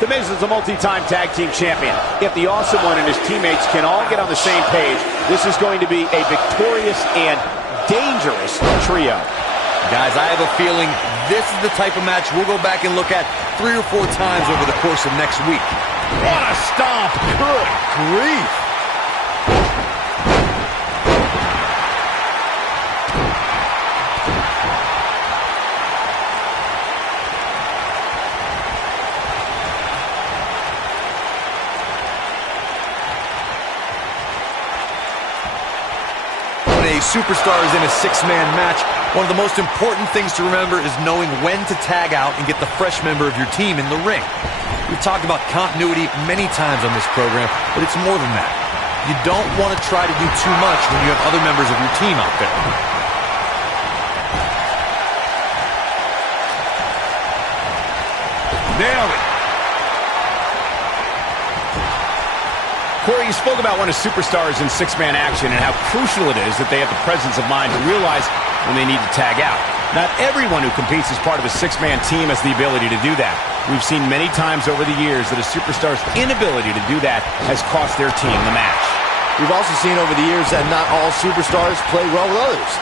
The Miz is a multi-time tag team champion. If the Awesome One and his teammates can all get on the same page, this is going to be a victorious and dangerous trio. Guys, I have a feeling this is the type of match we'll go back and look at 3 or 4 times over the course of next week. What a stomp! Good grief! When a superstar is in a 6-man match, one of the most important things to remember is knowing when to tag out and get the fresh member of your team in the ring. We've talked about continuity many times on this program, but it's more than that. You don't want to try to do too much when you have other members of your team out there. Nailed it. Corey, you spoke about when a superstar is in 6-man action and how crucial it is that they have the presence of mind to realize when they need to tag out. Not everyone who competes as part of a 6-man team has the ability to do that. We've seen many times over the years that a superstar's inability to do that has cost their team the match. We've also seen over the years that not all superstars play well with others.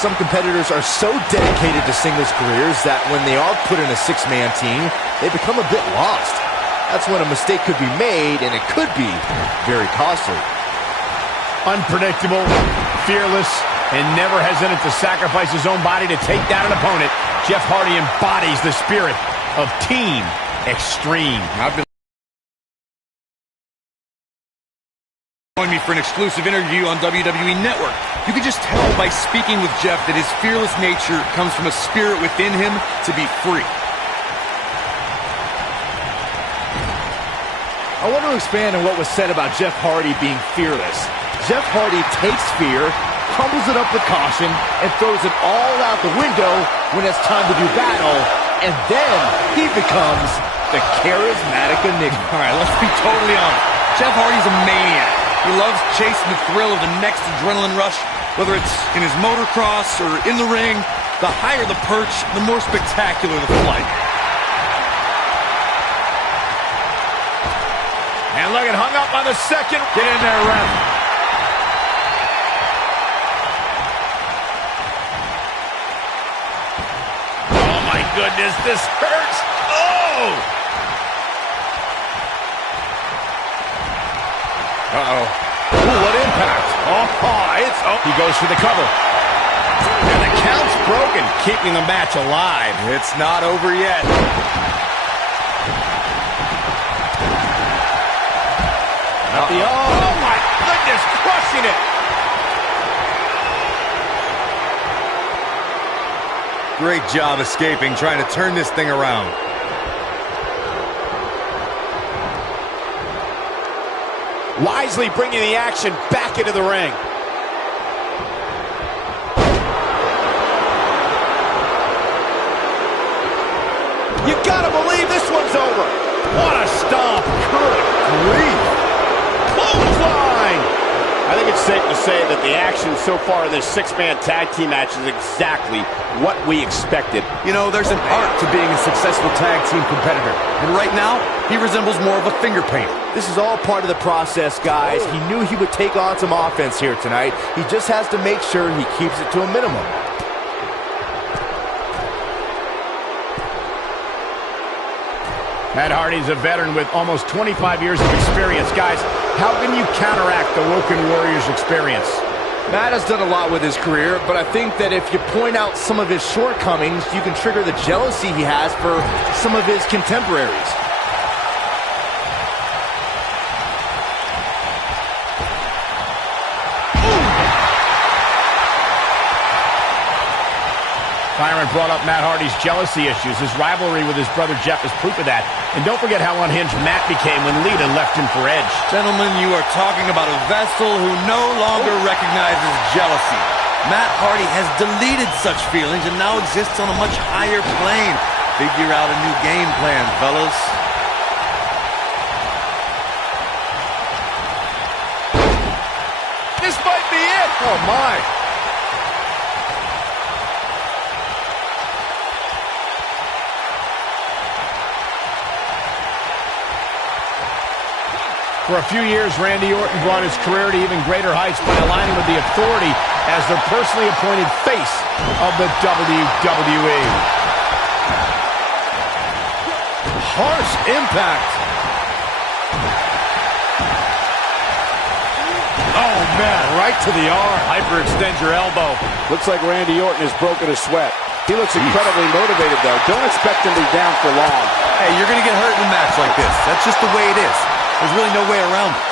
Some competitors are so dedicated to singles careers that when they are put in a 6-man team, they become a bit lost. That's when a mistake could be made, and it could be very costly. Unpredictable, fearless, and never hesitant to sacrifice his own body to take down an opponent, Jeff Hardy embodies the spirit of Team Extreme. Join me for an exclusive interview on WWE Network. You can just tell by speaking with Jeff that his fearless nature comes from a spirit within him to be free. I want to expand on what was said about Jeff Hardy being fearless. Jeff Hardy takes fear, crumbles it up with caution, and throws it all out the window when it's time to do battle, and then he becomes the charismatic enigma. All right, let's be totally honest. Jeff Hardy's a maniac. He loves chasing the thrill of the next adrenaline rush, whether it's in his motocross or in the ring. The higher the perch, the more spectacular the flight. And look, it hung up on the second. Get in there, ref. Oh, my goodness, this hurts. Oh! Uh-oh. Ooh, what impact. Oh, he goes for the cover. And the count's broken, keeping the match alive. It's not over yet. Oh, my goodness, crushing it. Great job escaping, trying to turn this thing around. Wisely bringing the action back into the ring. You gotta believe this one's over. What a stomp. Good grief. Clothesline. I think it's safe to say that the action so far in this 6-man tag team match is exactly what we expected. You know, there's an art to being a successful tag team competitor. And right now, he resembles more of a finger painter. This is all part of the process, guys. He knew he would take on some offense here tonight. He just has to make sure he keeps it to a minimum. Matt Hardy's a veteran with almost 25 years of experience. Guys, how can you counteract the Woken Warriors' experience? Matt has done a lot with his career, but I think that if you point out some of his shortcomings, you can trigger the jealousy he has for some of his contemporaries. Byron brought up Matt Hardy's jealousy issues. His rivalry with his brother Jeff is proof of that. And don't forget how unhinged Matt became when Lita left him for Edge. Gentlemen, you are talking about a vessel who no longer recognizes jealousy. Matt Hardy has deleted such feelings and now exists on a much higher plane. Figure out a new game plan, fellas. This might be it. Oh, my. For a few years, Randy Orton brought his career to even greater heights by aligning with the Authority as their personally appointed face of the WWE. Harsh impact. Oh, man. Right to the arm. Hyperextend your elbow. Looks like Randy Orton has broken a sweat. He looks incredibly motivated, though. Don't expect him to be down for long. Hey, you're going to get hurt in a match like this. That's just the way it is. There's really no way around it.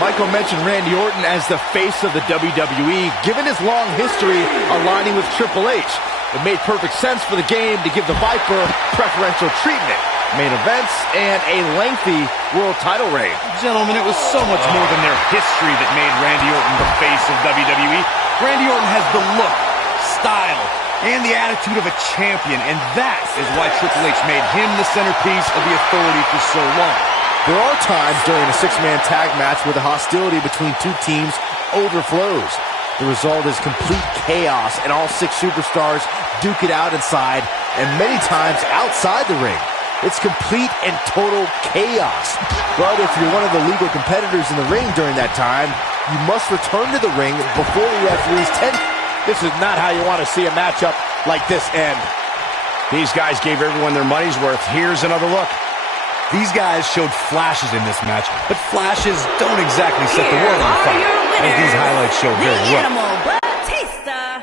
Michael mentioned Randy Orton as the face of the WWE, given his long history aligning with Triple H. It made perfect sense for the game to give the Viper preferential treatment, main events, and a lengthy world title reign. Gentlemen, it was so much more than their history that made Randy Orton the face of WWE. Randy Orton has the look, style, and the attitude of a champion, and that is why Triple H made him the centerpiece of the Authority for so long. There are times during a six-man tag match where the hostility between two teams overflows. The result is complete chaos, and all six superstars duke it out inside, and many times outside the ring. It's complete and total chaos. But if you're one of the legal competitors in the ring during that time, you must return to the ring before the referee's 10. This is not how you want to see a matchup like this end. These guys gave everyone their money's worth. Here's another look. These guys showed flashes in this match, but flashes don't exactly set the world on fire, as these highlights show very well. Animal Batista.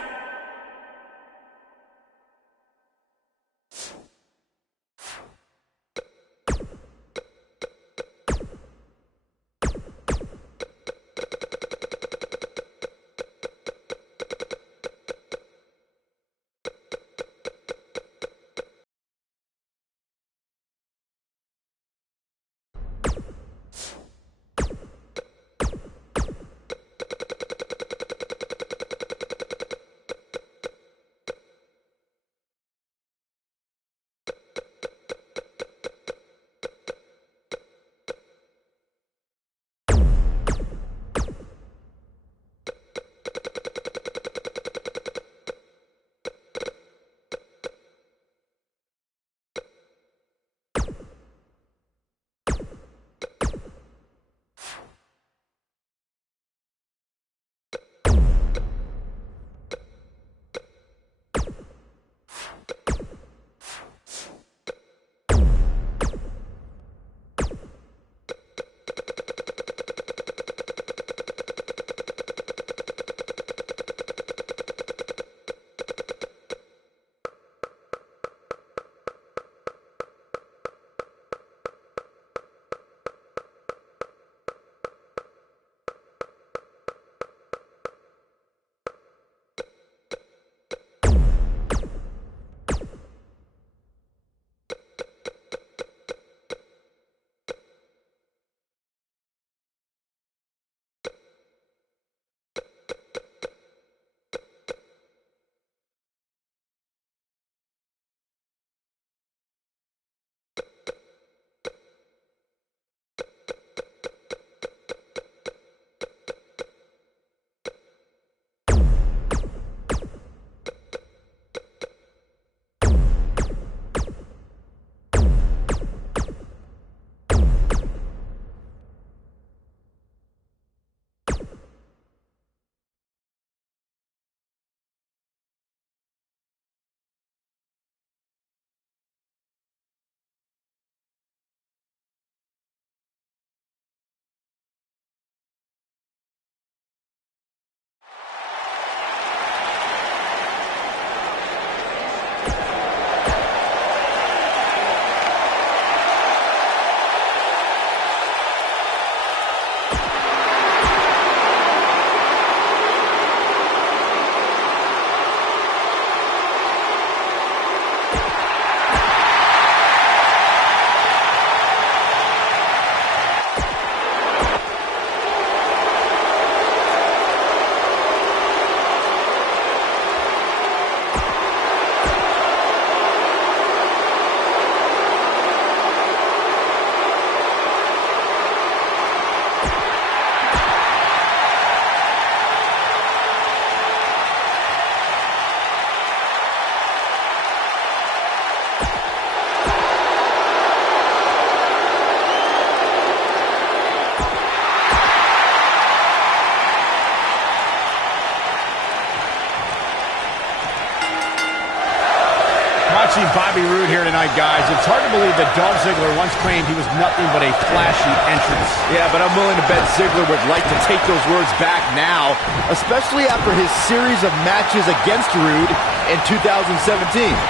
watching Bobby Roode here tonight, guys, it's hard to believe that Dolph Ziggler once claimed he was nothing but a flashy entrance. Yeah, but I'm willing to bet Ziggler would like to take those words back now, especially after his series of matches against Roode in 2017.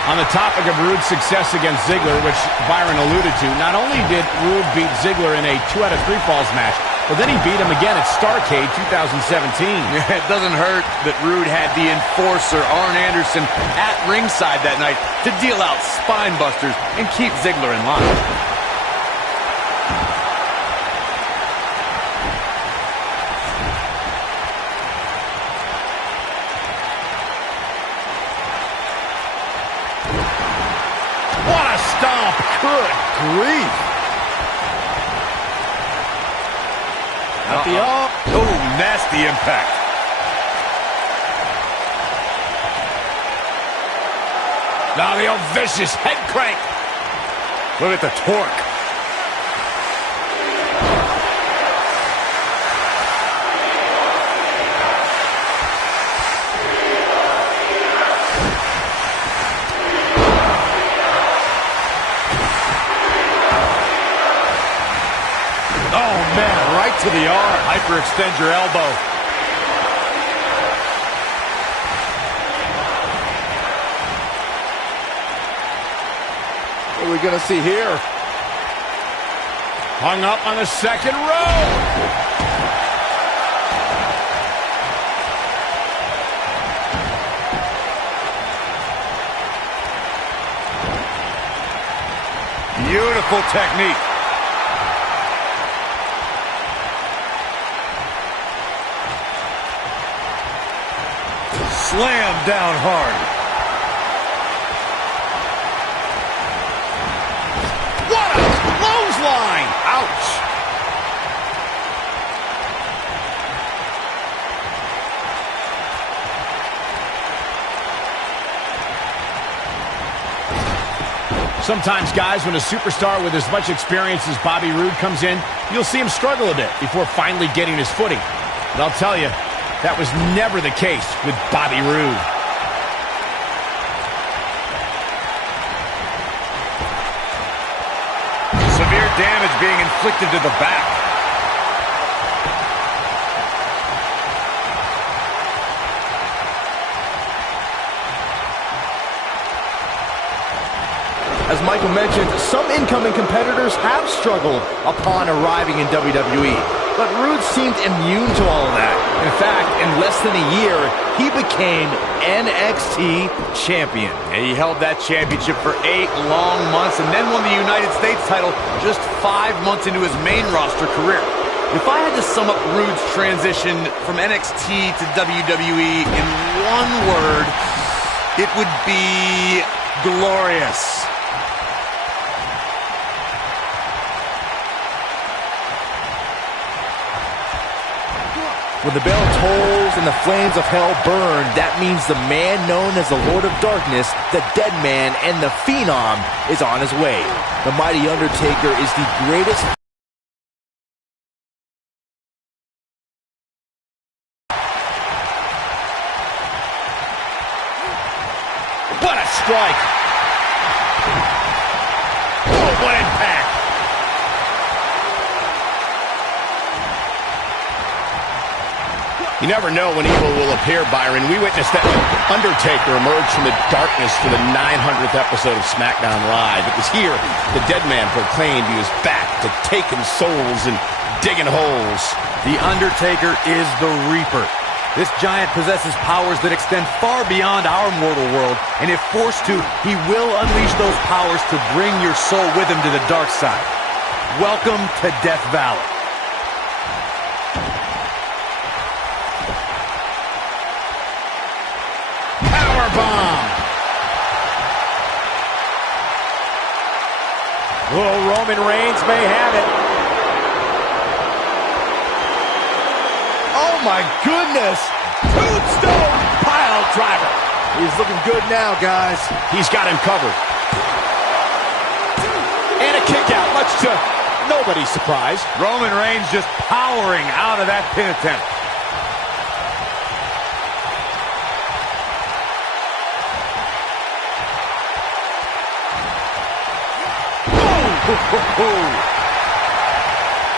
On the topic of Roode's success against Ziggler, which Byron alluded to, not only did Roode beat Ziggler in a 2 out of 3 falls match, but then he beat him again at Starrcade 2017. Yeah, it doesn't hurt that Roode had the enforcer, Arn Anderson, at ringside that night to deal out spine busters and keep Ziggler in line. What a stomp! Good grief. Oh, nasty impact. Now the old vicious head crank. Look at the torque. Oh, man, right to the arm. Hyperextend your elbow. What are we going to see here? Hung up on the second row. Beautiful technique. Slam down hard. What a clothesline! Ouch! Sometimes, guys, when a superstar with as much experience as Bobby Roode comes in, you'll see him struggle a bit before finally getting his footing. But I'll tell you, that was never the case with Bobby Roode. Severe damage being inflicted to the back. As Michael mentioned, some incoming competitors have struggled upon arriving in WWE, but Roode seemed immune to all of that. In fact, in less than a year, he became NXT champion. And he held that championship for 8 long months and then won the United States title just 5 months into his main roster career. If I had to sum up Roode's transition from NXT to WWE in one word, it would be glorious. When the bell tolls and the flames of hell burn, that means the man known as the Lord of Darkness, the Dead Man, and the Phenom is on his way. The mighty Undertaker is the greatest... What a strike! Oh, what impact! You never know when evil will appear, Byron. We witnessed that Undertaker emerge from the darkness for the 900th episode of SmackDown Live. It was here the Dead Man proclaimed he was back to taking souls and digging holes. The Undertaker is the Reaper. This giant possesses powers that extend far beyond our mortal world, and if forced to, he will unleash those powers to bring your soul with him to the dark side. Welcome to Death Valley. Bomb. Little Roman Reigns may have it. Oh my goodness! Tombstone pile driver. He's looking good now, guys. He's got him covered. And a kick out, much to nobody's surprise. Roman Reigns just powering out of that pin attempt.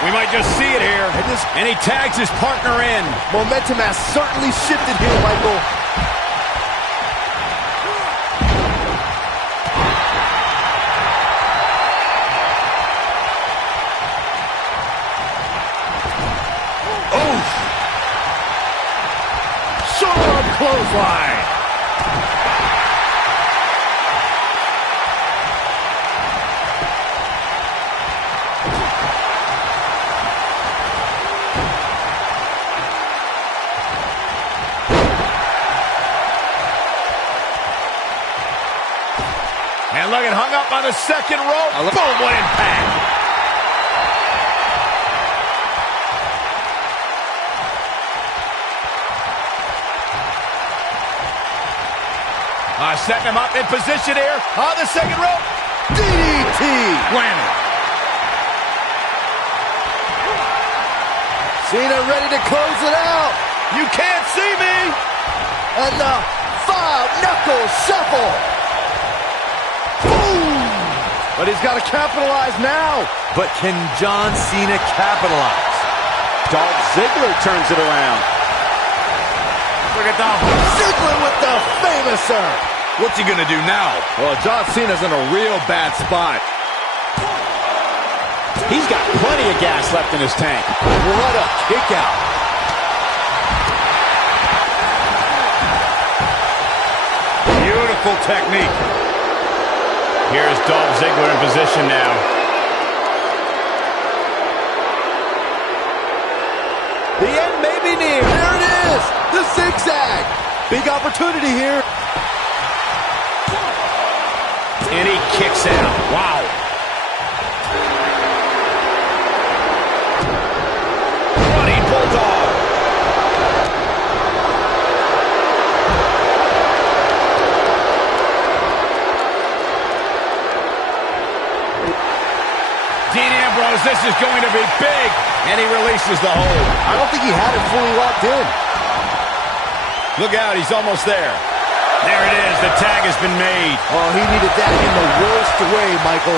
We might just see it here. And he tags his partner in. Momentum has certainly shifted here, Michael. Clothesline. And look at hung up on the second rope. Boom, what impact. Setting him up in position here on the second rope. DDT! Whammy. Cena ready to close it out. You can't see me. And the five-knuckle shuffle. Boom! But he's got to capitalize now. But can John Cena capitalize? Dolph Ziggler turns it around. Look at Dolph Ziggler with the famouser. What's he gonna do now? Well, John Cena's in a real bad spot. He's got plenty of gas left in his tank. What a kick out. Beautiful technique. Here's Dolph Ziggler in position now. The end may be near. There it is. The zigzag. Big opportunity here. And he kicks out. Wow. Running bulldog. Dean Ambrose, this is going to be big. And he releases the hold. I don't think he had it fully locked in. Look out, he's almost there. There it is, the tag has been made. Oh, he needed that in the worst way, Michael.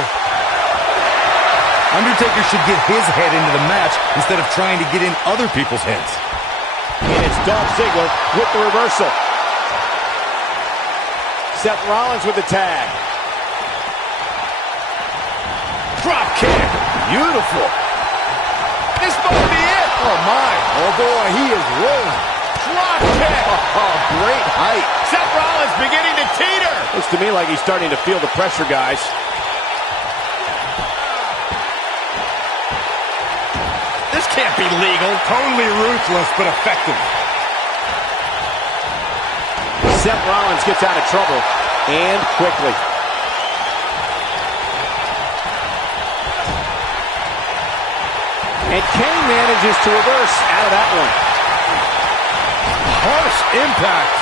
Undertaker should get his head into the match instead of trying to get in other people's heads. And it's Dolph Ziggler with the reversal. Seth Rollins with the tag. Drop kick. Beautiful. This might be it. Oh, my. Oh, boy, he is rolling. Drop kick. Oh, great height. Seth Rollins beginning to teeter. Looks to me like he's starting to feel the pressure, guys. This can't be legal. Totally ruthless, but effective. Seth Rollins gets out of trouble, and quickly. And Kane manages to reverse out of that one. Harsh impact.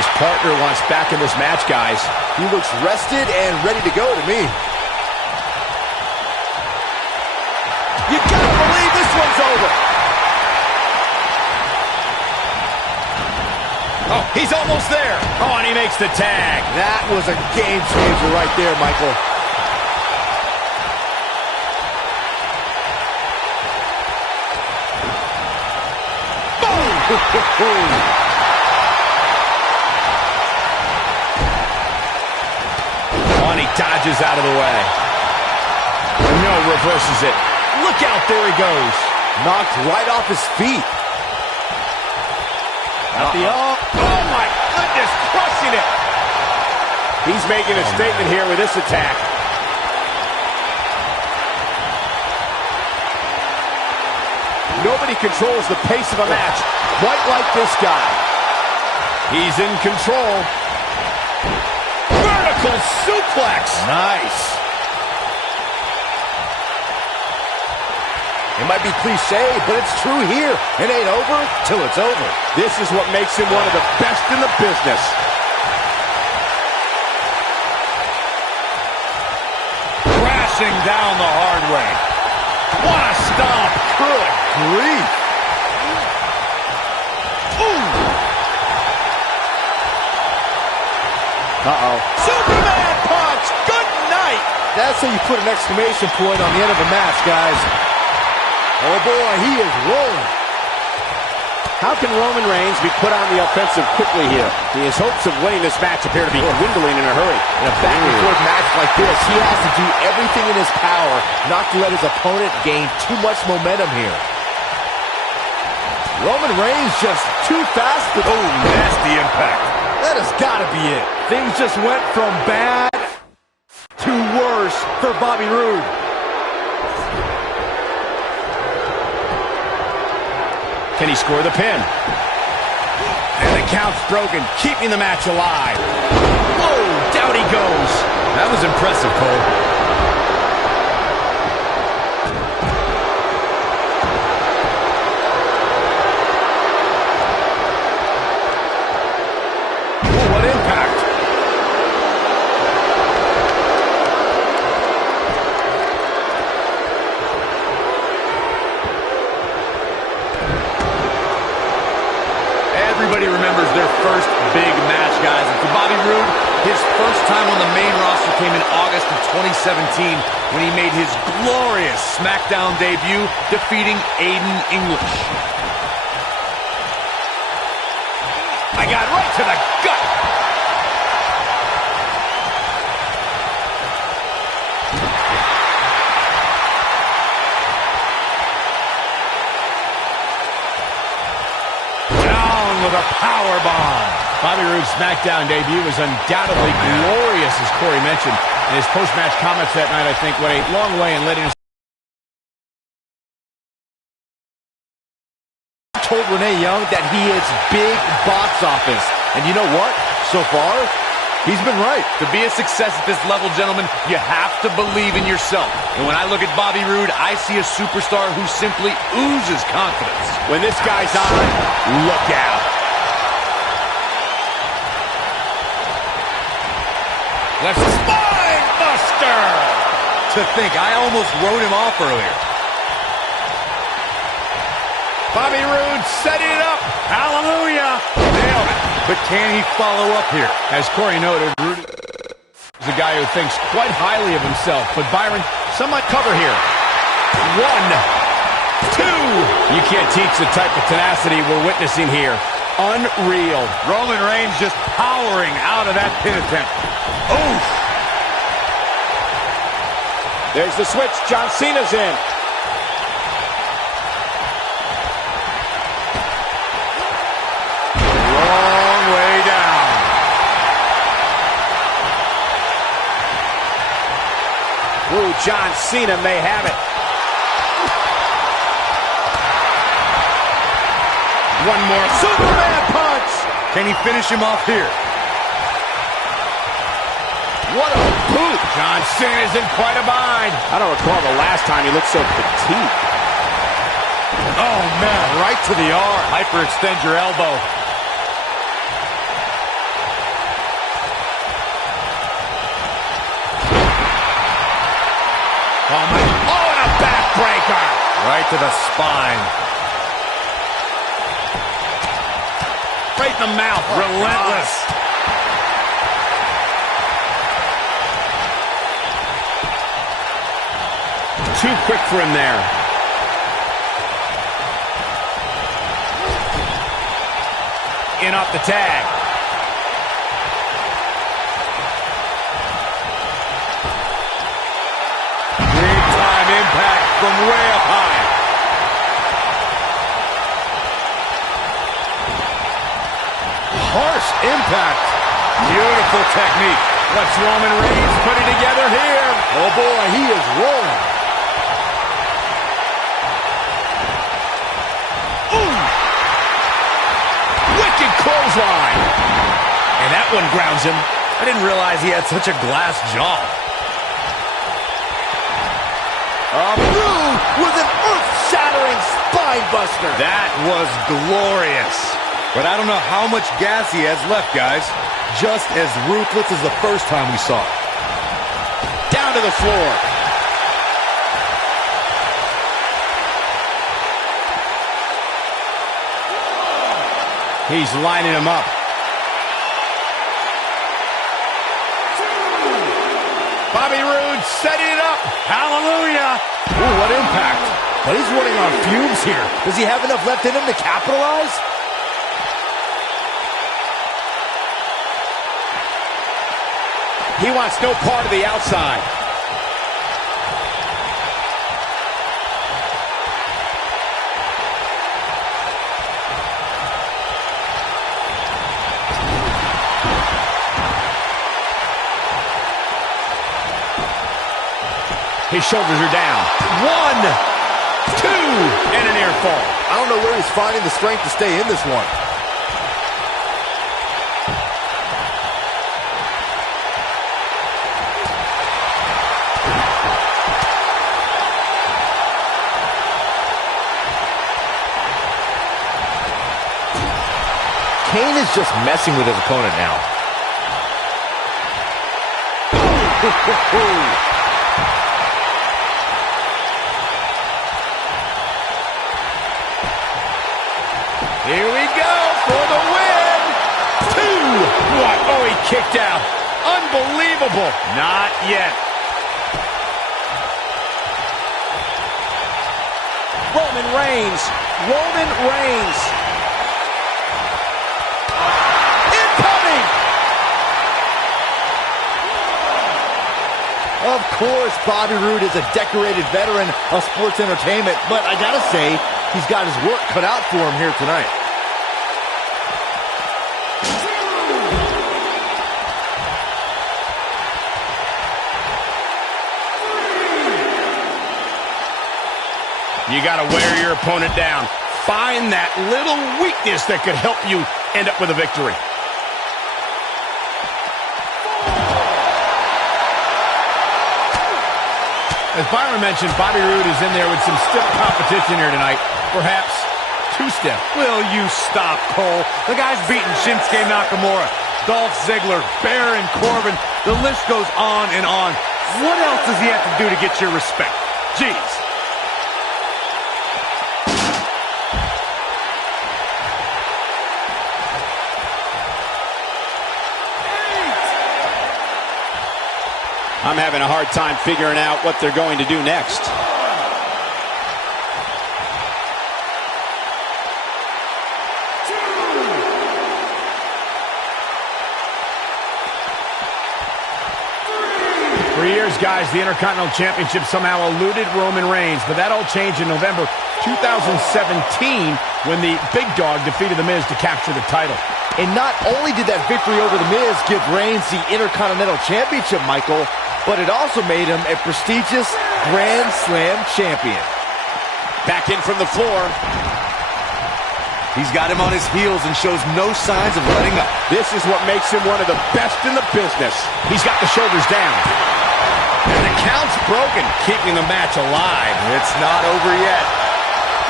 His partner wants back in this match, guys. He looks rested and ready to go to me. You gotta believe this one's over. Oh, he's almost there. Oh, and he makes the tag. That was a game changer right there, Michael. Oh, and he dodges out of the way. No, reverses it. Look out, there he goes. Knocked right off his feet. Oh, my goodness, crushing it. He's making a statement here with this attack. Nobody controls the pace of a match quite like this guy. He's in control. Vertical suplex. Nice. It might be cliche, but it's true here. It ain't over till it's over. This is what makes him one of the best in the business. Crashing down the hard way. What a stomp. Good grief. Uh-oh. Superman punch. Good night. That's how you put an exclamation point on the end of a match, guys. Oh boy, he is rolling. How can Roman Reigns be put on the offensive quickly here? His hopes of winning this match appear to be dwindling in a hurry. In a back-and-forth match like this, he has to do everything in his power not to let his opponent gain too much momentum here. Roman Reigns just too fast. Oh, nasty impact. That has got to be it. Things just went from bad to worse for Bobby Roode. Can he score the pin? And the count's broken, keeping the match alive. Whoa, down he goes. That was impressive, Cole. Everybody remembers their first big match, guys. And for Bobby Roode, his first time on the main roster came in August of 2017 when he made his glorious SmackDown debut, defeating Aiden English. I got right to the gut. With a power bomb. Bobby Roode's SmackDown debut was undoubtedly glorious, as Corey mentioned. And his post-match comments that night, I think, went a long way in letting us told Renee Young that he is big box office. And you know what? So far, he's been right. To be a success at this level, gentlemen, you have to believe in yourself. And when I look at Bobby Roode, I see a superstar who simply oozes confidence. When this guy's on, look out. Left spine buster! To think, I almost wrote him off earlier. Bobby Roode setting it up. Hallelujah. Nailed it. But can he follow up here? As Corey noted, Roode is a guy who thinks quite highly of himself. But Byron, some might cover here. 1, 2. You can't teach the type of tenacity we're witnessing here. Unreal. Roman Reigns just powering out of that pin attempt. Oof! There's the switch. John Cena's in. Long way down. Ooh, John Cena may have it. One more. Superman punch! Can he finish him off here? What a boot. John Cena's in quite a bind. I don't recall the last time he looked so fatigued. Oh, man, right to the arm. Hyperextend your elbow. Oh, my. Oh, and a backbreaker. Right to the spine. Right in the mouth. Relentless. Too quick for him there. In off the tag. Big time impact from way up high. Harsh impact. Beautiful technique. What's Roman Reigns putting together here? Oh boy, he is rolling. Ooh! Wicked clothesline. And that one grounds him. I didn't realize he had such a glass jaw. Roode with an earth-shattering spine buster. That was glorious. But I don't know how much gas he has left, guys. Just as ruthless as the first time we saw it. Down to the floor. He's lining him up. Bobby Roode setting it up. Hallelujah. Ooh, what impact. But he's running on fumes here. Does he have enough left in him to capitalize? He wants no part of the outside. His shoulders are down. 1, 2, and a near fall. I don't know where he's finding the strength to stay in this one. Kane is just messing with his opponent now. Here we go for the win. 2. What? Oh, he kicked out. Unbelievable. Not yet. Roman Reigns. Roman Reigns. Incoming. Of course, Bobby Roode is a decorated veteran of sports entertainment, but I gotta say, he's got his work cut out for him here tonight. You got to wear your opponent down. Find that little weakness that could help you end up with a victory. As Byron mentioned, Bobby Roode is in there with some stiff competition here tonight. Perhaps too stiff. Will you stop, Cole? The guy's beating Shinsuke Nakamura, Dolph Ziggler, Baron Corbin. The list goes on and on. What else does he have to do to get your respect? Jeez. I'm having a hard time figuring out what they're going to do next. For years, guys, the Intercontinental Championship somehow eluded Roman Reigns, but that all changed in November 2017 when the Big Dog defeated The Miz to capture the title. And not only did that victory over The Miz give Reigns the Intercontinental Championship, Michael, but it also made him a prestigious Grand Slam champion. Back in from the floor. He's got him on his heels and shows no signs of letting up. This is what makes him one of the best in the business. He's got the shoulders down. And the count's broken, keeping the match alive. It's not over yet.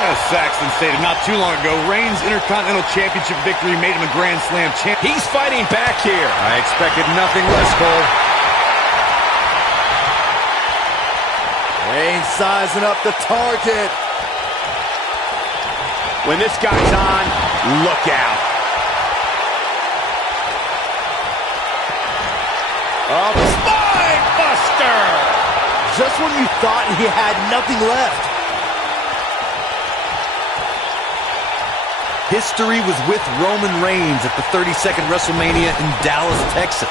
As Saxton stated not too long ago, Reigns' Intercontinental Championship victory made him a Grand Slam champion. He's fighting back here. I expected nothing less, Cole. Reigns sizing up the target. When this guy's on, look out. A spine buster. Just when you thought he had nothing left. History was with Roman Reigns at the 32nd WrestleMania in Dallas, Texas.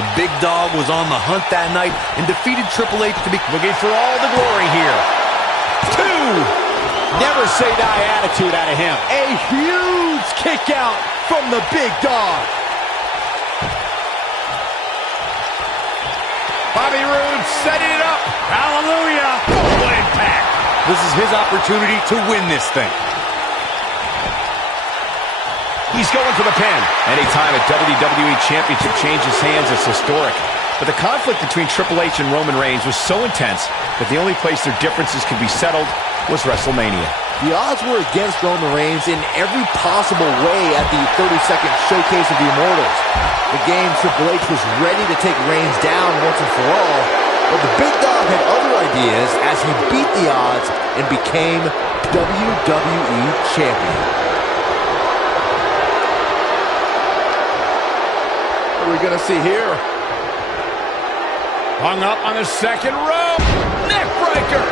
The Big Dog was on the hunt that night and defeated Triple H to be looking for all the glory here. 2. Never say die attitude out of him. A huge kick out from the Big Dog. Bobby Roode setting it up. Hallelujah. What impact. This is his opportunity to win this thing. He's going for the pin. Anytime a WWE Championship changes hands, it's historic. But the conflict between Triple H and Roman Reigns was so intense that the only place their differences could be settled was WrestleMania. The odds were against Roman Reigns in every possible way at the 32nd Showcase of the Immortals. The game Triple H was ready to take Reigns down once and for all, but the Big Dog had other ideas as he beat the odds and became WWE Champion. What are we going to see here? Hung up on the second rope. Neck breaker.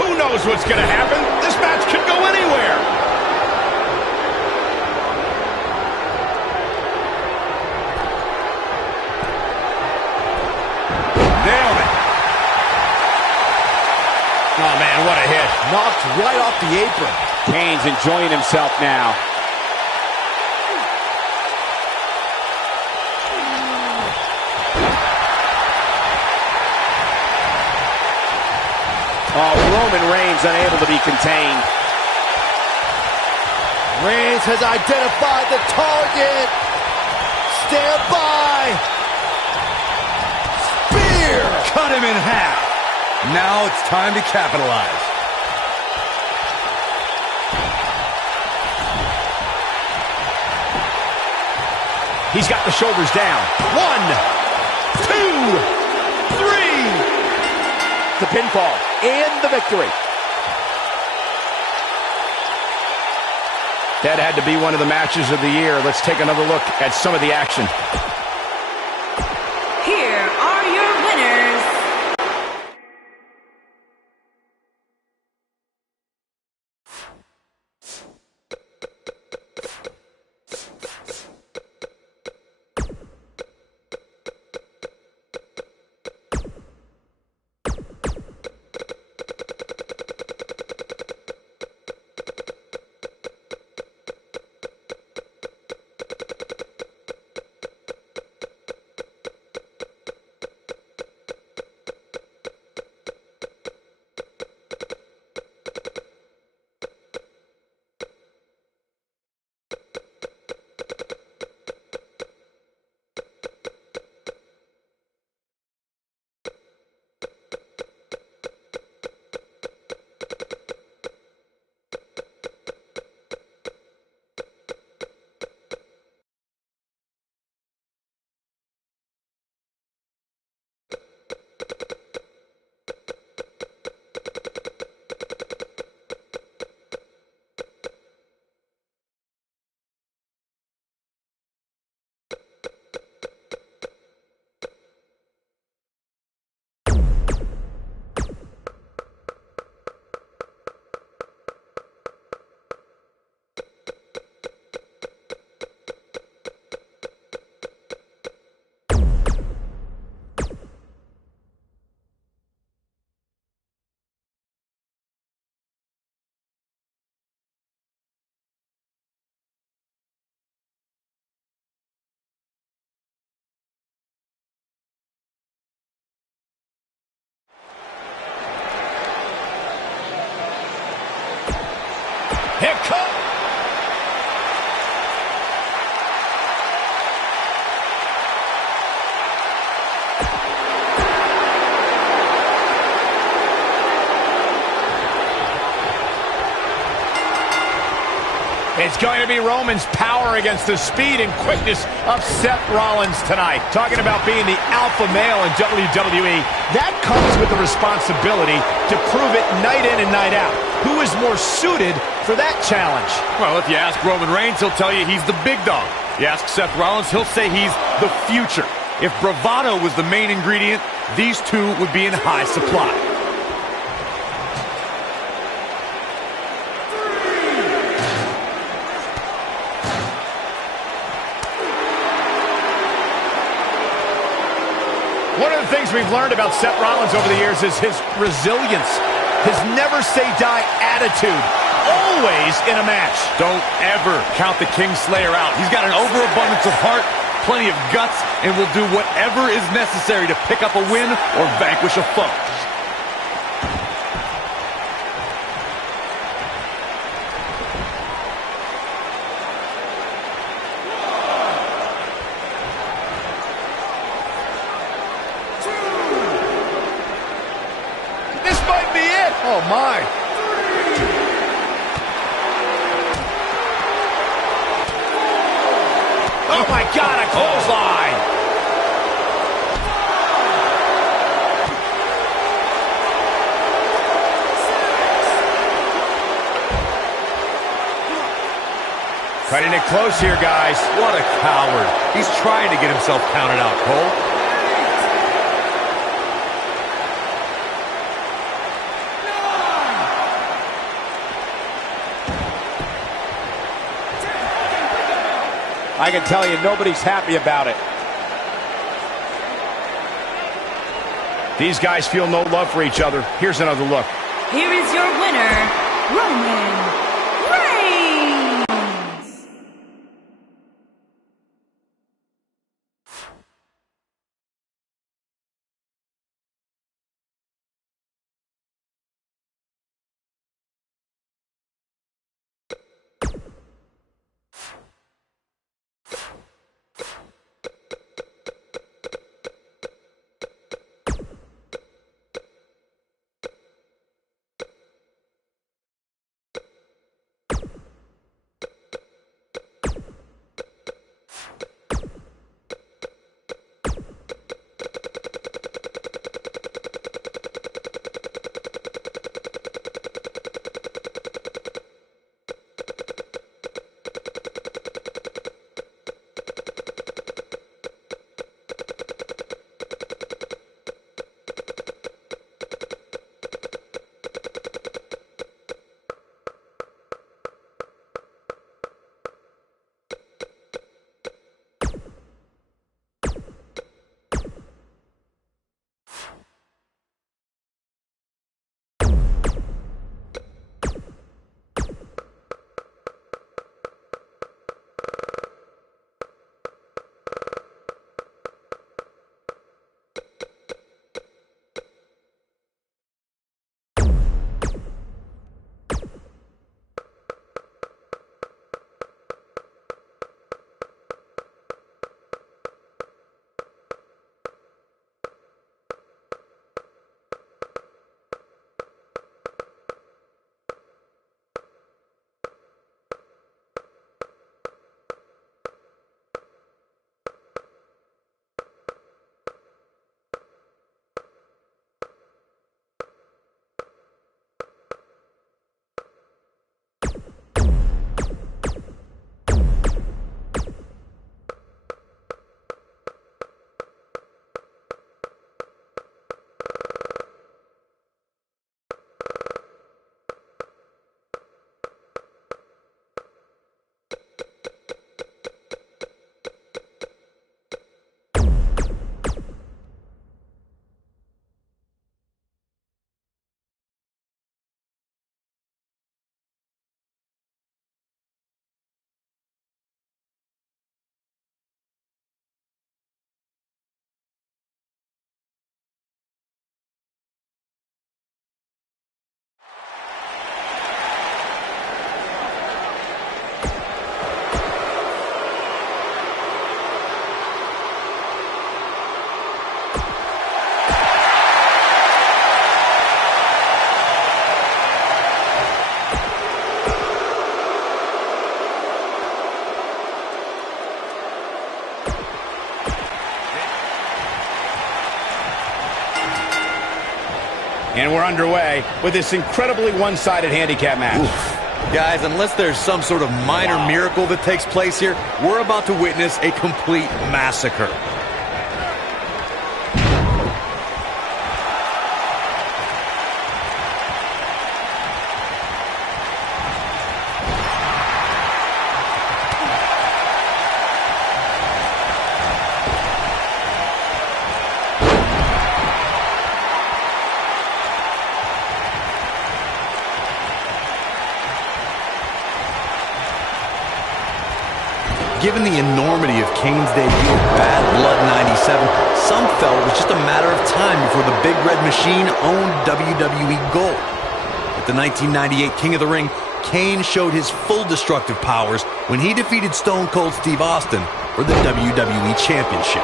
Who knows what's going to happen? This match could go anywhere. Nailed it. Oh, man, what a hit. Knocked right off the apron. Kane's enjoying himself now. Oh, Roman Reigns unable to be contained. Reigns has identified the target. Stand by. Spear. Cut him in half. Now it's time to capitalize. He's got the shoulders down. 1, 2, 3. The pinfall and the victory. That had to be one of the matches of the year. Let's take another look at some of the action. Here are your winners. Here comes. It's going to be Roman's power against the speed and quickness of Seth Rollins tonight. Talking about being the alpha male in WWE, that comes with the responsibility to prove it night in and night out. Who is more suited for that challenge? Well, if you ask Roman Reigns, he'll tell you he's the big dog. You ask Seth Rollins, he'll say he's the future. If bravado was the main ingredient, these two would be in high supply. One of the things we've learned about Seth Rollins over the years is his resilience, his never-say-die attitude, always in a match. Don't ever count the Kingslayer out. He's got an overabundance of heart, plenty of guts, and will do whatever is necessary to pick up a win or vanquish a foe. Oh, my. Oh, my God, a clothesline. Cutting it close here, guys. What a coward. He's trying to get himself counted out, Cole. I can tell you, nobody's happy about it. These guys feel no love for each other. Here's another look. Here is your winner, Roman Reigns. And we're underway with this incredibly one-sided handicap match. Oof. Guys, unless there's some sort of minor miracle that takes place here, we're about to witness a complete massacre. Given the enormity of Kane's debut at Bad Blood 97, some felt it was just a matter of time before the Big Red Machine owned WWE Gold. At the 1998 King of the Ring, Kane showed his full destructive powers when he defeated Stone Cold Steve Austin for the WWE Championship.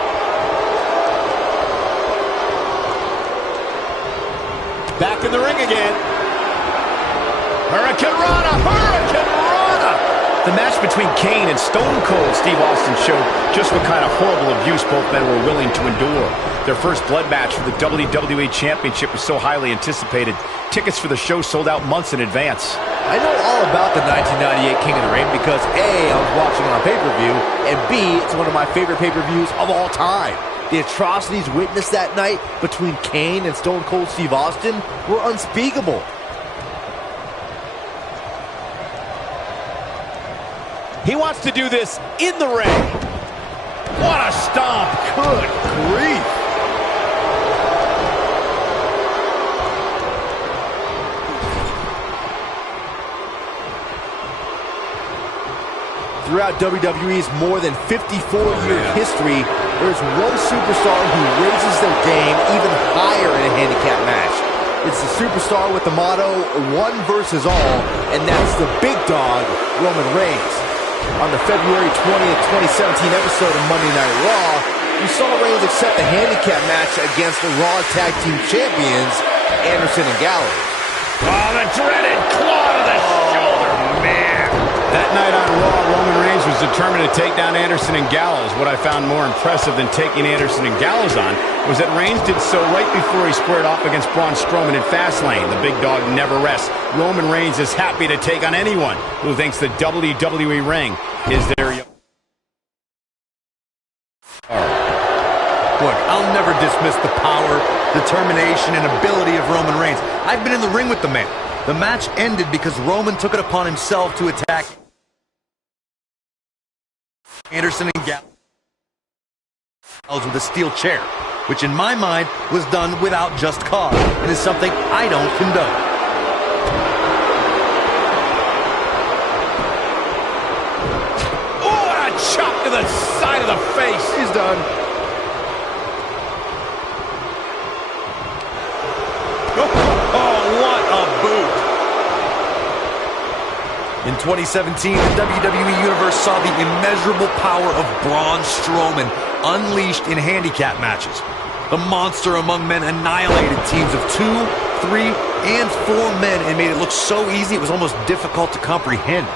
Back in the ring again. Hurricane Rana! Hurricane Rana! The match between Kane and Stone Cold Steve Austin showed just what kind of horrible abuse both men were willing to endure. Their first blood match for the WWE Championship was so highly anticipated. Tickets for the show sold out months in advance. I know all about the 1998 King of the Ring because A, I was watching on pay-per-view, and B, it's one of my favorite pay-per-views of all time. The atrocities witnessed that night between Kane and Stone Cold Steve Austin were unspeakable. He wants to do this in the ring. What a stomp. Good grief. Throughout WWE's more than 54-year history, there's one superstar who raises their game even higher in a handicap match. It's the superstar with the motto, one versus all, and that's the big dog, Roman Reigns. On the February 20th, 2017 episode of Monday Night Raw, we saw Reigns accept the handicap match against the Raw Tag Team Champions, Anderson and Gallows. Oh, the dreaded claw to the shoulder, man. That night on Raw, Roman Reigns was determined to take down Anderson and Gallows. What I found more impressive than taking Anderson and Gallows on was that Reigns did so right before he squared off against Braun Strowman in Fastlane. The big dog never rests. Roman Reigns is happy to take on anyone who thinks the WWE ring is their... Look, I'll never dismiss the power, determination, and ability of Roman Reigns. I've been in the ring with the man. The match ended because Roman took it upon himself to attack Anderson and Gallows with a steel chair, which in my mind was done without just cause and is something I don't condone. Oh, and a chop to the side of the face. He's done. Oh, what a boot. In 2017, the WWE Universe saw the immeasurable power of Braun Strowman unleashed in handicap matches. The monster among men annihilated teams of 2, 3, and 4 men and made it look so easy it was almost difficult to comprehend.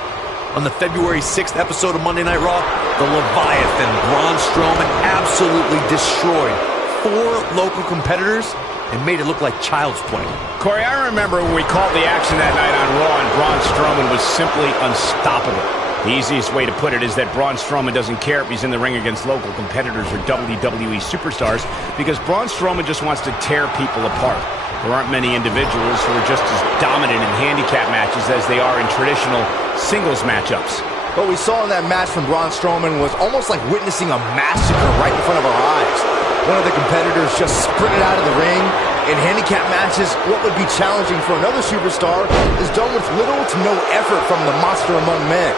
On the February 6th episode of Monday Night Raw, the Leviathan Braun Strowman absolutely destroyed 4 local competitors and made it look like child's play. Corey, I remember when we called the action that night on Raw and Braun Strowman was simply unstoppable. The easiest way to put it is that Braun Strowman doesn't care if he's in the ring against local competitors or WWE superstars because Braun Strowman just wants to tear people apart. There aren't many individuals who are just as dominant in handicap matches as they are in traditional singles matchups. What we saw in that match from Braun Strowman was almost like witnessing a massacre right in front of our eyes. One of the competitors just sprinted out of the ring. In handicap matches, what would be challenging for another superstar is done with little to no effort from the monster among men.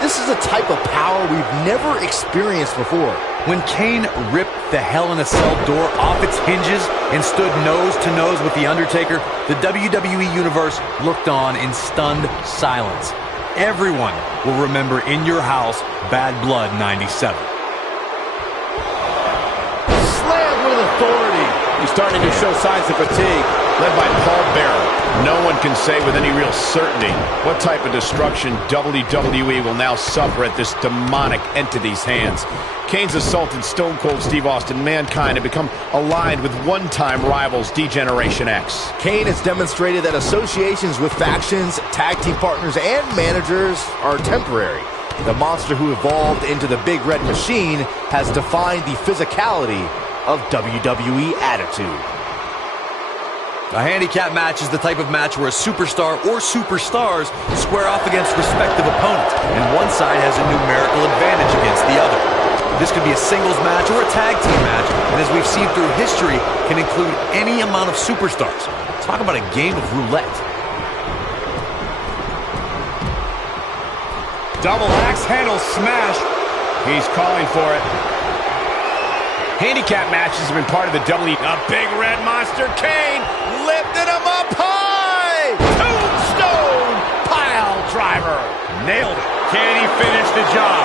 This is a type of power we've never experienced before. When Kane ripped the Hell in a Cell door off its hinges and stood nose to nose with The Undertaker, the WWE Universe looked on in stunned silence. Everyone will remember In Your House, Bad Blood 97. Authority. He's starting to show signs of fatigue, led by Paul Bearer. No one can say with any real certainty what type of destruction WWE will now suffer at this demonic entity's hands. Kane's assaulted Stone Cold Steve Austin, Mankind, and become aligned with one-time rivals D-Generation X. Kane has demonstrated that associations with factions, tag team partners, and managers are temporary. The monster who evolved into the Big Red Machine has defined the physicality of WWE Attitude. A handicap match is the type of match where a superstar or superstars square off against respective opponents, and one side has a numerical advantage against the other. This could be a singles match or a tag team match, and as we've seen through history, can include any amount of superstars. Talk about a game of roulette. Double axe handle smash. He's calling for it. Handicap matches have been part of the WWE. A big red monster, Kane, lifted him up high. Tombstone pile driver. Nailed it. Can he finish the job?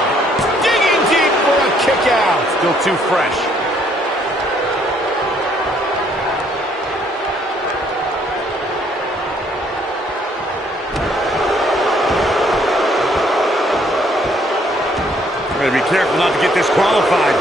Digging deep for a kick out. Still too fresh. Better be careful not to get disqualified.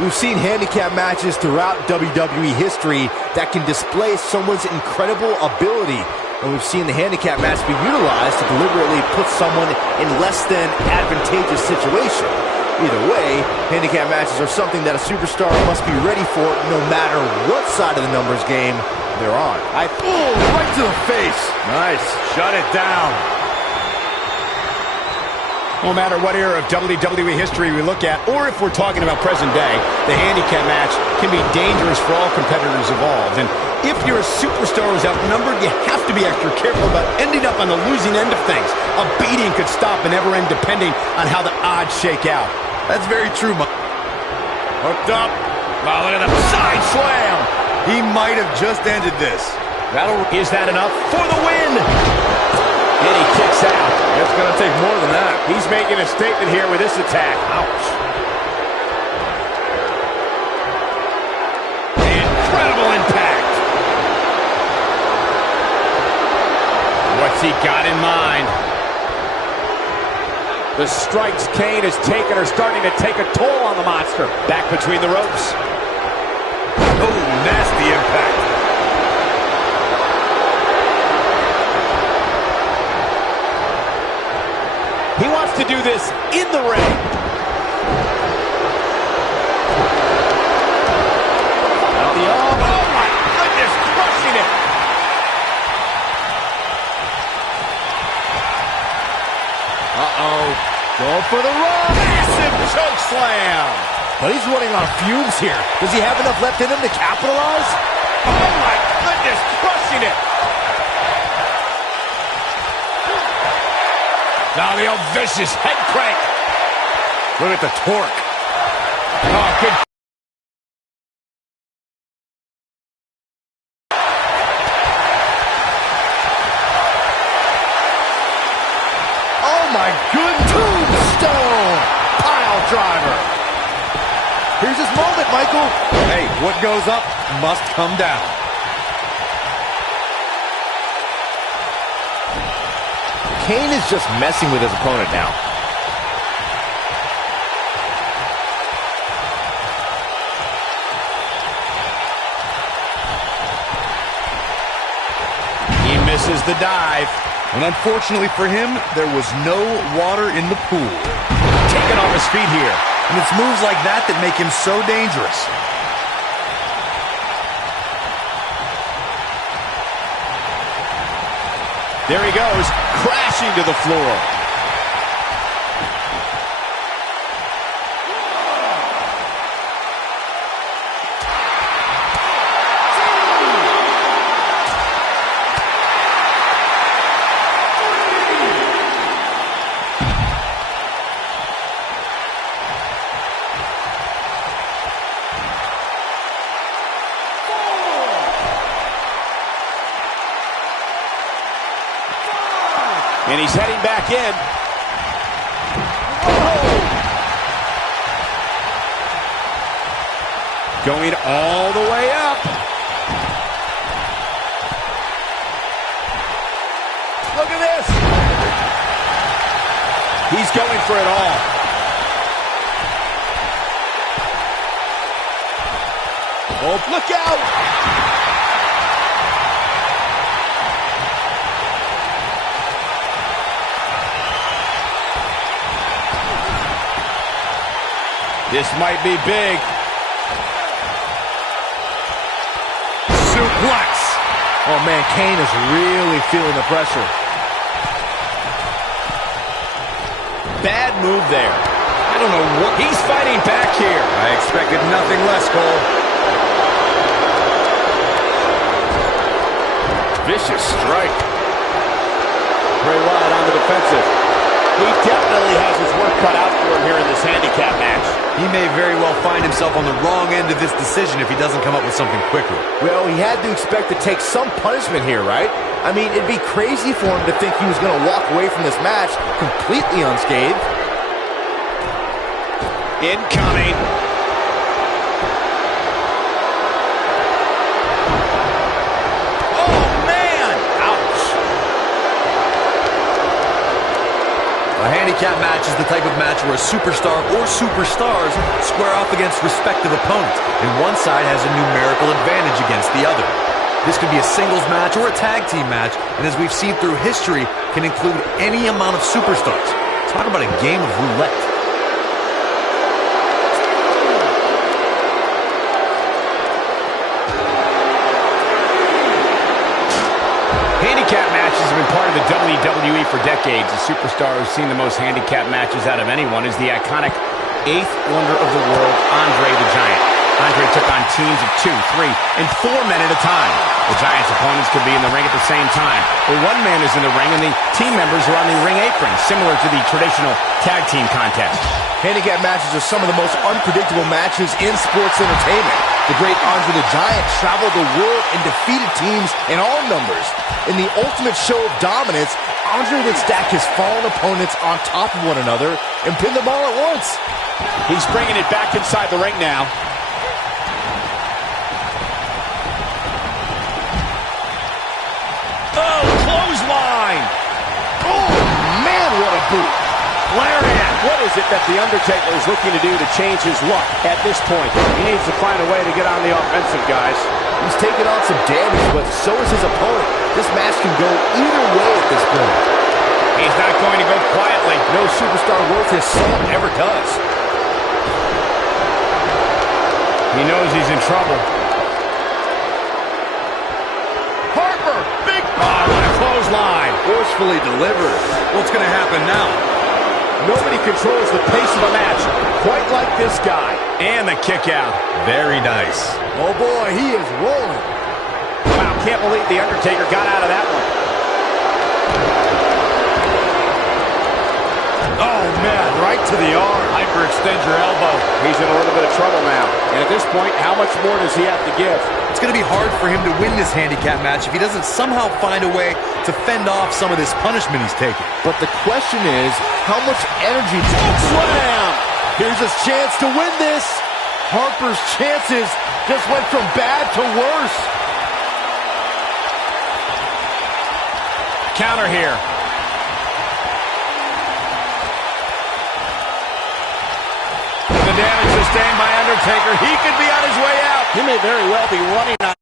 We've seen handicap matches throughout WWE history that can display someone's incredible ability. And we've seen the handicap match be utilized to deliberately put someone in less than advantageous situation. Either way, handicap matches are something that a superstar must be ready for no matter what side of the numbers game they're on. Right to the face. Nice. Shut it down. No matter what era of WWE history we look at, or if we're talking about present day, the handicap match can be dangerous for all competitors involved. And if you're a superstar who's outnumbered, you have to be extra careful about ending up on the losing end of things. A beating could stop and never end depending on how the odds shake out. That's very true, Mike. Hooked up. Wow, look at the side slam. He might have just ended this. Is that enough for the win? And he kicks out. It's going to take more than that. He's making a statement here with this attack. Ouch. Incredible impact. What's he got in mind? The strikes Kane has taken are starting to take a toll on the monster. Back between the ropes. Oh, nasty impact. He wants to do this in the ring. Oh my goodness, crushing it. Uh-oh. Going for the run. Massive choke slam. But he's running on fumes here. Does he have enough left in him to capitalize? Oh my goodness, crushing it. Now the old vicious head crank. Look at the torque. Oh, good. Oh my good tombstone pile driver. Here's his moment, Michael. Hey, what goes up must come down. Kane is just messing with his opponent now. He misses the dive. And unfortunately for him, there was no water in the pool. Taken off his feet here. And it's moves like that that make him so dangerous. There he goes, crashing to the floor. And he's heading back in. Going all the way up. Look at this. He's going for it all. Oh, look out. This might be big. Suplex. Oh man, Kane is really feeling the pressure. Bad move there. I don't know what. He's fighting back here. I expected nothing less, Cole. Vicious strike. Bray Wyatt on the defensive. He definitely has his work cut out for him here in this handicap match. He may very well find himself on the wrong end of this decision if he doesn't come up with something quickly. Well, he had to expect to take some punishment here, right? I mean, it'd be crazy for him to think he was going to walk away from this match completely unscathed. Incoming. Oh, man! Ouch. A handicap match is the type of match where a superstar or superstars square off against respective opponents, and one side has a numerical advantage against the other. This could be a singles match or a tag team match, and as we've seen through history, can include any amount of superstars. Talk about a game of roulette. Handicap matches have been part of the WWE for decades. The superstar who's seen the most handicap matches out of anyone is the iconic eighth wonder of the world, Andre the Giant. Andre took on teams of 2, 3, and 4 men at a time. The Giant's opponents could be in the ring at the same time, or one man is in the ring and the team members are on the ring apron, similar to the traditional tag team contest. Handicap matches are some of the most unpredictable matches in sports entertainment. The great Andre the Giant traveled the world and defeated teams in all numbers. In the ultimate show of dominance, Andre would stack his fallen opponents on top of one another and pin them all at once. He's bringing it back inside the ring now. Oh, clothesline! Oh, man, what a boot. Lariat. What is it that The Undertaker is looking to do to change his luck at this point? He needs to find a way to get on the offensive, guys. He's taken on some damage, but so is his opponent. This match can go either way at this point. He's not going to go quietly. No superstar worth his salt ever does. He knows he's in trouble. Harper, big... Oh, what a clothesline. Forcefully delivered. What's going to happen now? Nobody controls the pace of a match quite like this guy. And the kick out. Very nice. Oh boy, he is rolling. Wow, can't believe The Undertaker got out of that one. Oh, man, right to the arm. Hyperextend your elbow. He's in a little bit of trouble now. And at this point, how much more does he have to give? It's going to be hard for him to win this handicap match if he doesn't somehow find a way to fend off some of this punishment he's taking. But the question is, how much energy... Slam! Here's his chance to win this. Harper's chances just went from bad to worse. Counter here. The damage sustained by Undertaker. He could be on his way out. He may very well be running on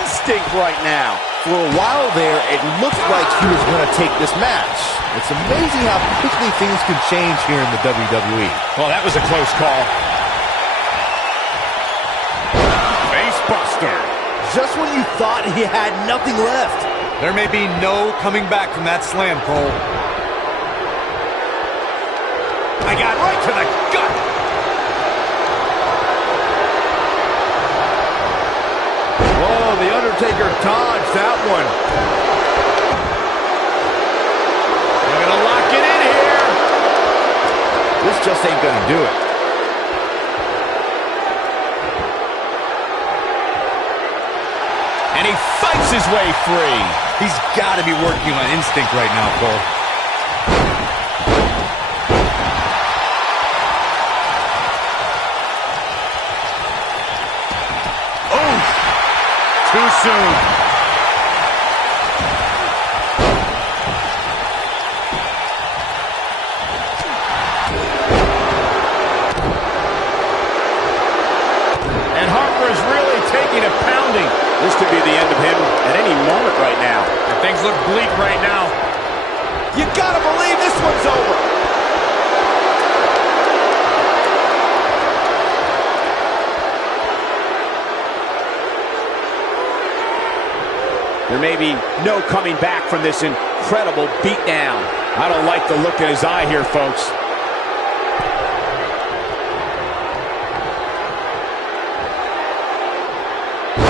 instinct right now. For a while there, it looked like he was going to take this match. It's amazing how quickly things can change here in the WWE. Well, that was a close call. Face buster. Just when you thought he had nothing left. There may be no coming back from that slam, Cole. I got right to the gut. Whoa, The Undertaker dodged that one. They're going to lock it in here. This just ain't going to do it. And he fights his way free. He's got to be working on instinct right now, Cole. Too soon. And Harper is really taking a pounding. This could be the end of him at any moment right now. And things look bleak right now. You gotta believe this one's over. There may be no coming back from this incredible beatdown. I don't like the look in his eye here, folks.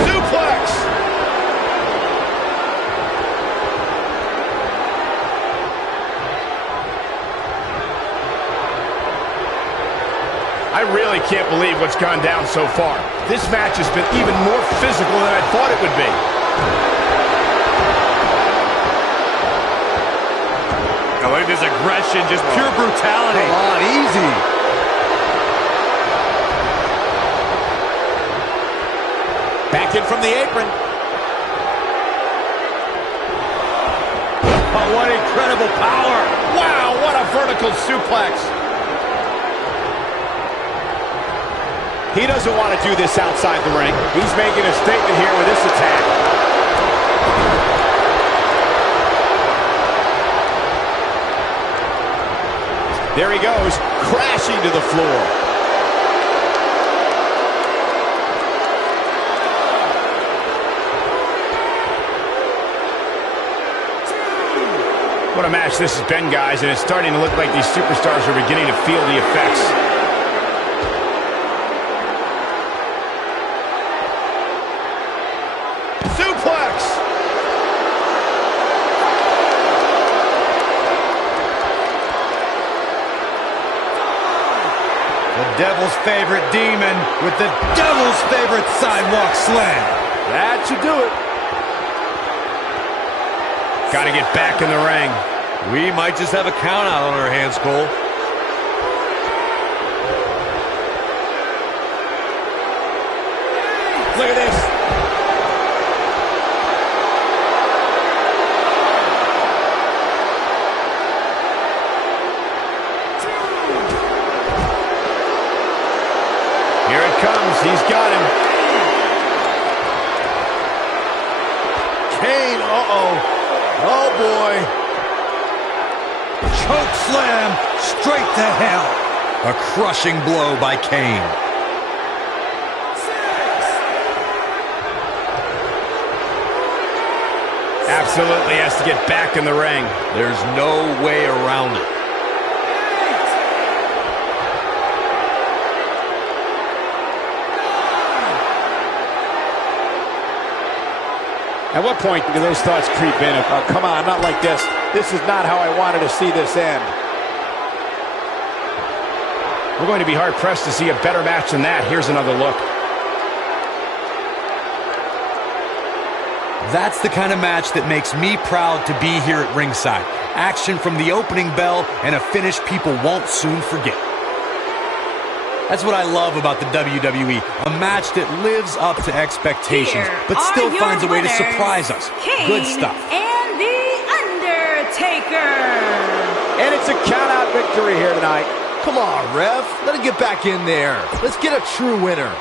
Suplex! I really can't believe what's gone down so far. This match has been even more physical than I thought it would be. I like this aggression, just pure brutality. Come on, easy. Back in from the apron. what incredible power. Wow, what a vertical suplex. He doesn't want to do this outside the ring. He's making a statement here with this attack. There he goes, crashing to the floor. What a match this has been, guys, and it's starting to look like these superstars are beginning to feel the effects. Suplex! The devil's favorite demon with the devil's favorite sidewalk slam. That should do it. Got to get back in the ring. We might just have a count out on our hands, Cole. Look at this. Here it comes. He's got him. Kane, uh-oh. Oh, boy. Choke slam straight to hell. A crushing blow by Kane. Absolutely has to get back in the ring. There's no way around it. At what point do those thoughts creep in? Oh, come on, not like this. This is not how I wanted to see this end. We're going to be hard-pressed to see a better match than that. Here's another look. That's the kind of match that makes me proud to be here at ringside. Action from the opening bell and a finish people won't soon forget. That's what I love about the WWE. A match that lives up to expectations, but still finds a way to surprise us. Kane Good stuff. And The Undertaker. And it's a count-out victory here tonight. Come on, ref. Let him get back in there. Let's get a true winner.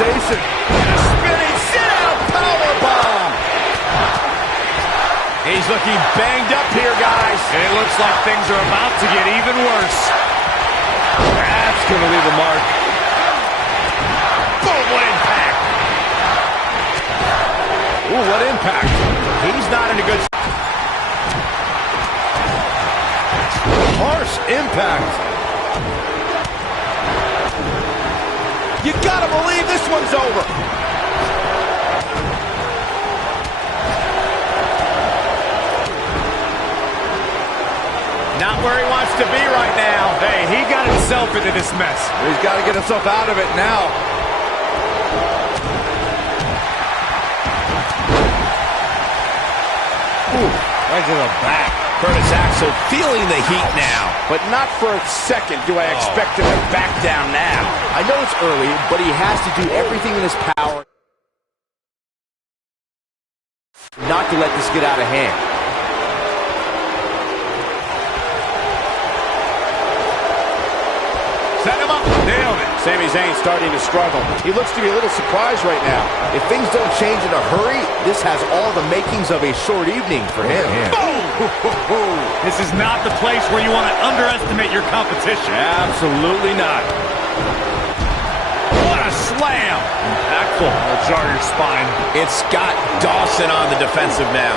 devastation. And a spinning sit-out powerbomb. He's looking banged up here, guys. It looks like things are about to get even worse. That's going to leave a mark. Boom, what impact. Ooh, what impact. He's not in a good... Harsh impact. You gotta believe this one's over. Not where he wants to be right now. Hey, he got himself into this mess. He's got to get himself out of it now. Ooh, right to the back. Curtis Axel feeling the heat now. But not for a second do I expect him to back down now. I know it's early, but he has to do everything in his power not to let this get out of hand. Set him up. Nailed it. Sami Zayn starting to struggle. He looks to be a little surprised right now. If things don't change in a hurry, this has all the makings of a short evening for him. Boom! This is not the place where you want to underestimate your competition. Absolutely not. What a slam! Impactful. It'll jar your spine. It's Scott Dawson on the defensive now.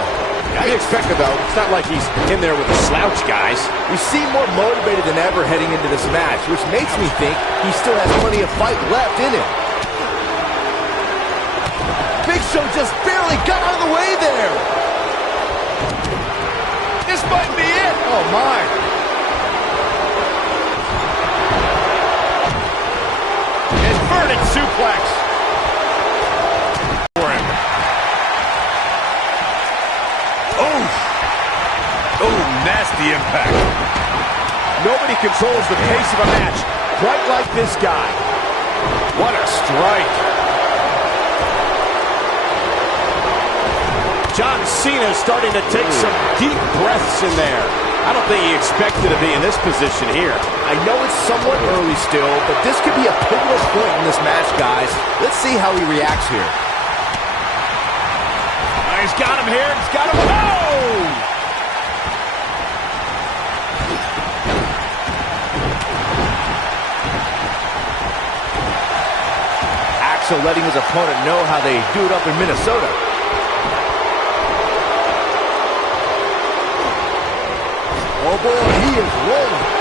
I expect it, though. It's not like he's in there with a slouch, guys. We seem more motivated than ever heading into this match, which makes me think he still has plenty of fight left in him. Big Show just barely got out of the way there. This might be it. Oh, my. Inverted suplex. For him. Oh, nasty impact. Nobody controls the pace of a match quite like this guy. What a strike. John Cena's starting to take some deep breaths in there. I don't think he expected to be in this position here. I know it's somewhat early still, but this could be a pivotal point in this match, guys. Let's see how he reacts here. He's got him here. He's got him. Oh! Axel letting his opponent know how they do it up in Minnesota. Oh boy, he is rolling.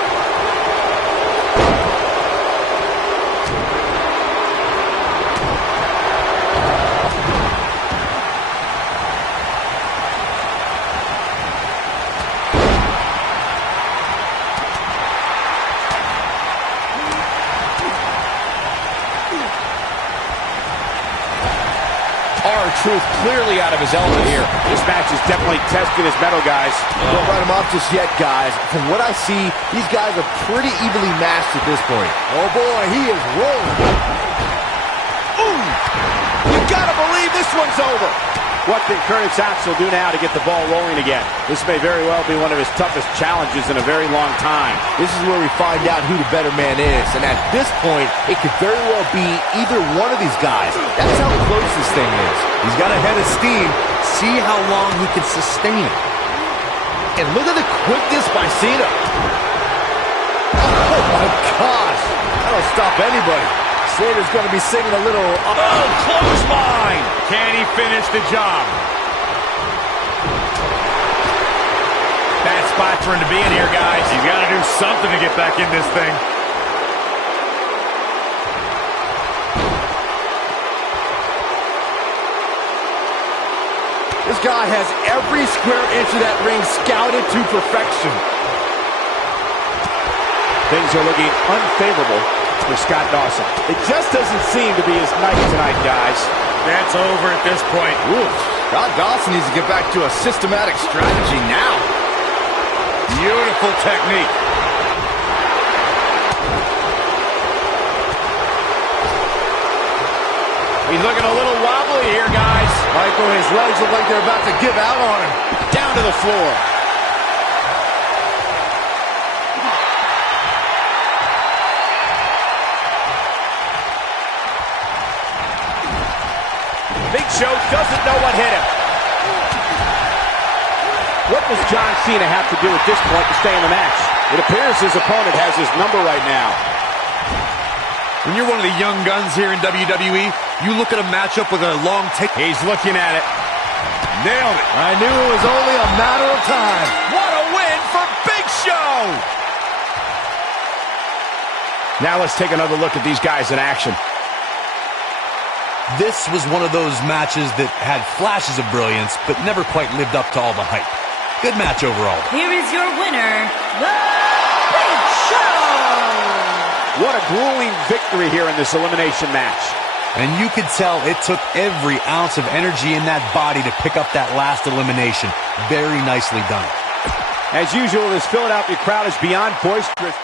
R-Truth clearly out of his element here. This match is definitely testing his mettle, guys. Don't write him off just yet, guys. From what I see, these guys are pretty evenly matched at this point. Oh boy, he is rolling. Ooh! You gotta believe this one's over. What can Curtis Axel do now to get the ball rolling again? This may very well be one of his toughest challenges in a very long time. This is where we find out who the better man is. And at this point, it could very well be either one of these guys. That's how close this thing is. He's got a head of steam. See how long he can sustain it. And look at the quickness by Cena. Oh my gosh. That'll stop anybody. Slater's going to be singing a little... Oh, clothesline! Can he finish the job? Bad spot for him to be in here, guys. He's got to do something to get back in this thing. This guy has every square inch of that ring scouted to perfection. Things are looking unfavorable for Scott Dawson. It just doesn't seem to be his night tonight, guys. That's over at this point. Ooh, Scott Dawson needs to get back to a systematic strategy now. Beautiful technique. He's looking a little wobbly here, guys. Michael, his legs look like they're about to give out on him. Down to the floor. Big Show doesn't know what hit him. What does John Cena have to do at this point to stay in the match? It appears his opponent has his number right now. When you're one of the young guns here in WWE, you look at a matchup with a long take. He's looking at it. Nailed it. I knew it was only a matter of time. What a win for Big Show! Now let's take another look at these guys in action. This was one of those matches that had flashes of brilliance, but never quite lived up to all the hype. Good match overall. Here is your winner, The Big Show! What a grueling victory here in this elimination match. And you could tell it took every ounce of energy in that body to pick up that last elimination. Very nicely done. As usual, this Philadelphia crowd is beyond boisterous.